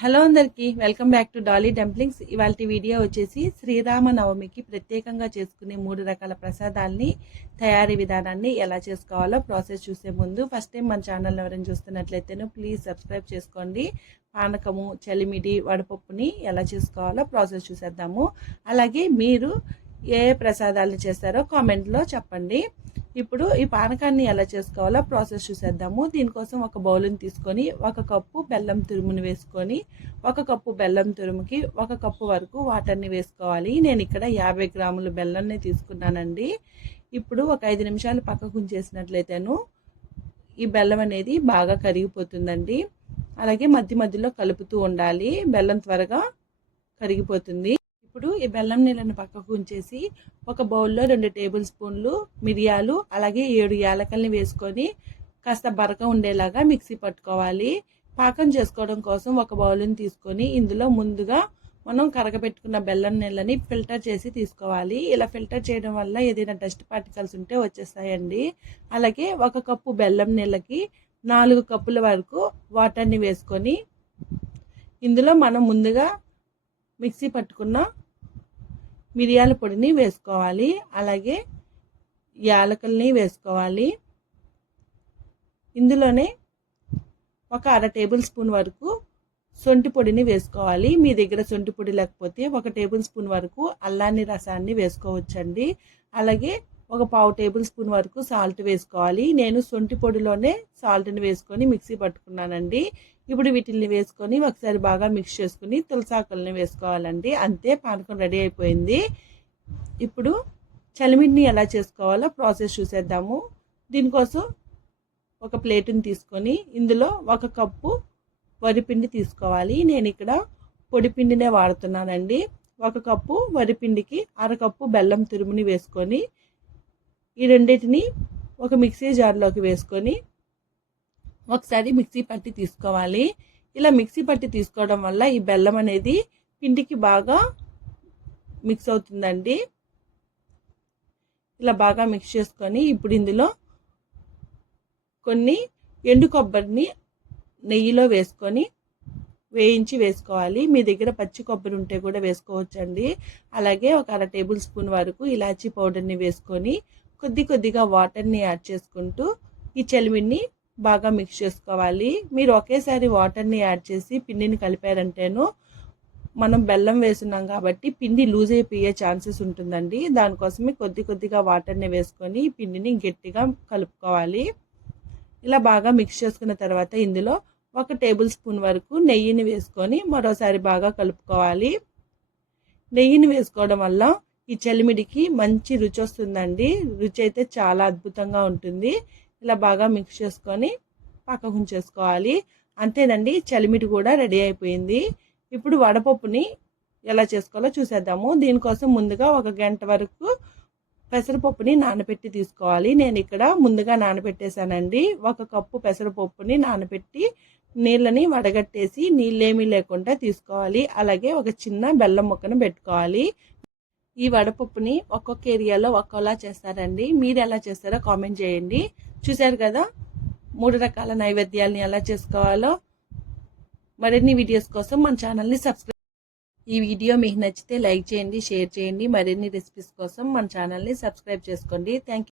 Hello అందరికీ welcome back to Dolly dumplings. ఇవాల్టి video వచ్చేసి శ్రీరామనవమికి ప్రత్యేకంగా చేసుకునే 3 రకాల ప్రసాదాలని తయారీ విధానాన్ని ఎలా చేసుకోవాలో ప్రాసెస్ చూసే ముందు ఫస్ట్ టైం మన ఛానల్ ఎవరైనా చూస్తున్నట్లయితేనో ప్లీజ్ సబ్స్క్రైబ్ చేసుకోండి. పానకము, చలిమిడి, వడపప్పుని ఎలా చేసుకోవాలో ప్రాసెస్ చూసేద్దాము. అలాగే మీరు ఏ ప్రసాదాలు చేస్తారో కామెంట్లో చెప్పండి. ఇప్పుడు ఈ పానకాన్ని ఎలా చేసుకోవాలో ప్రాసెస్ చూసేద్దాము. దీనికోసం ఒక బౌల్ని తీసుకొని 1 కప్పు బెల్లం తురుముని వేసుకొని 1 కప్పు బెల్లం తురుముకి 1 కప్పు వరకు వాటర్ని వేసుకోవాలి. నేను ఇక్కడ 50 గ్రాముల బెల్లాన్ని తీసుకున్నానండి. ఇప్పుడు ఒక 5 నిమిషాలు పక్కకు ఉంచేసినట్లయితేను ఈ బెల్లం అనేది బాగా కరిగిపోతుందండి. అలాగే మధ్య మధ్యలో కలుపుతూ ఉండాలి, బెల్లం త్వరగా కరిగిపోతుంది. ఇప్పుడు ఈ బెల్లం నీళ్ళని పక్కకు ఉంచేసి ఒక బౌల్లో 2 టేబుల్ స్పూన్లు మిరియాలు అలాగే 7 యాలకల్ని వేసుకొని కాస్త బరక ఉండేలాగా మిక్సీ పట్టుకోవాలి. పాకం చేసుకోవడం కోసం ఒక బౌల్ని తీసుకొని ఇందులో ముందుగా మనం కరగబెట్టుకున్న బెల్లం నీళ్ళని ఫిల్టర్ చేసి తీసుకోవాలి. ఇలా ఫిల్టర్ చేయడం వల్ల ఏదైనా డస్ట్ పార్టికల్స్ ఉంటే వచ్చేస్తాయండి. అలాగే 1 కప్పు బెల్లం నీళ్ళకి 4 కప్పుల వరకు వాటర్ని వేసుకొని ఇందులో మనం ముందుగా మిక్సీ పట్టుకున్న మిరియాల పొడిని వేసుకోవాలి. అలాగే యాలకుల్ని వేసుకోవాలి. ఇందులోనే ఒక 1/2 టేబుల్ స్పూన్ వరకు సొంటి పొడిని వేసుకోవాలి. మీ దగ్గర సొంటి పొడి లేకపోతే 1 టేబుల్ స్పూన్ వరకు అల్లాన్ని రసాన్ని వేసుకోవచ్చండి. అలాగే ఒక 1/2 టేబుల్ స్పూన్ వరకు సాల్ట్ వేసుకోవాలి. నేను సొంటి పొడిలోనే సాల్ట్ని వేసుకొని మిక్సీ పట్టుకున్నానండి. ఇప్పుడు వీటిని వేసుకొని ఒకసారి బాగా మిక్స్ చేసుకుని తులసాకుల్ని వేసుకోవాలండి. అంతే, పానకం రెడీ అయిపోయింది. ఇప్పుడు చలిమిడిని ఎలా చేసుకోవాలో ప్రాసెస్ చూసేద్దాము. దీనికోసం ఒక ప్లేటుని తీసుకొని ఇందులో 1 కప్పు వరిపిండి తీసుకోవాలి. నేను ఇక్కడ పొడిపిండినే వాడుతున్నానండి. 1 కప్పు వరిపిండికి 1/2 కప్పు బెల్లం తురుముని వేసుకొని ఈ రెండింటిని ఒక మిక్సీ జార్లోకి వేసుకొని ఒకసారి మిక్సీ పట్టి తీసుకోవాలి. ఇలా మిక్సీ పట్టి తీసుకోవడం వల్ల ఈ బెల్లం అనేది పిండికి బాగా మిక్స్ అవుతుందండి. ఇలా బాగా మిక్స్ చేసుకొని ఇప్పుడు ఇందులో కొన్ని ఎండు కొబ్బరిని నెయ్యిలో వేసుకొని వేయించి వేసుకోవాలి. మీ దగ్గర పచ్చి కొబ్బరి ఉంటే కూడా వేసుకోవచ్చండి. అలాగే ఒక 1/2 టేబుల్ స్పూన్ వరకు ఇలాచీ పౌడర్ని వేసుకొని కొద్దిగా వాటర్ని యాడ్ చేసుకుంటూ ఈ చలిమిడిని బాగా మిక్స్ చేసుకోవాలి. మీరు ఒకేసారి వాటర్ని యాడ్ చేసి పిండిని కలిపారంటేను మనం బెల్లం వేస్తున్నాం కాబట్టి పిండి లూజ్ అయిపోయే ఛాన్సెస్ ఉంటుందండి. దానికోసమే కొద్దిగా వాటర్ని వేసుకొని పిండిని గట్టిగా కలుపుకోవాలి. ఇలా బాగా మిక్స్ చేసుకున్న తర్వాత ఇందులో 1 టేబుల్ స్పూన్ వరకు నెయ్యిని వేసుకొని మరోసారి బాగా కలుపుకోవాలి. నెయ్యిని వేసుకోవడం వల్ల ఈ చలిమిడికి మంచి రుచి వస్తుందండి. రుచి అయితే చాలా అద్భుతంగా ఉంటుంది. ఇలా బాగా మిక్స్ చేసుకొని పక్కకు ఉంచేసుకోవాలి. అంతేనండి, చలిమిడి కూడా రెడీ అయిపోయింది. ఇప్పుడు వడపప్పుని ఎలా చేసుకోవాలో చూసేద్దాము. దీనికోసం ముందుగా 1 గంట వరకు పెసరపప్పుని నానబెట్టి తీసుకోవాలి. నేను ఇక్కడ ముందుగా నానబెట్టేశానండి. 1 కప్పు పెసరపప్పుని నానబెట్టి నీళ్ళని వడగట్టేసి నీళ్ళేమీ లేకుండా తీసుకోవాలి. అలాగే ఒక చిన్న బెల్లం ముక్కను పెట్టుకోవాలి. ఈ వడపప్పుని ఒక్కొక్క ఏరియాలో ఒక్కోలా చేస్తారండి. మీరు ఎలా చేస్తారో కామెంట్ చేయండి. చూశారు కదా 3 రకాల నైవేద్యాలని ఎలా చేసుకోవాలో. మరిన్ని వీడియోస్ కోసం మన ఛానల్ని సబ్స్క్రైబ్. ఈ వీడియో మీకు నచ్చితే లైక్ చేయండి, షేర్ చేయండి. మరిన్ని రెసిపీస్ కోసం మన ఛానల్ని సబ్స్క్రైబ్ చేసుకోండి. Thank you.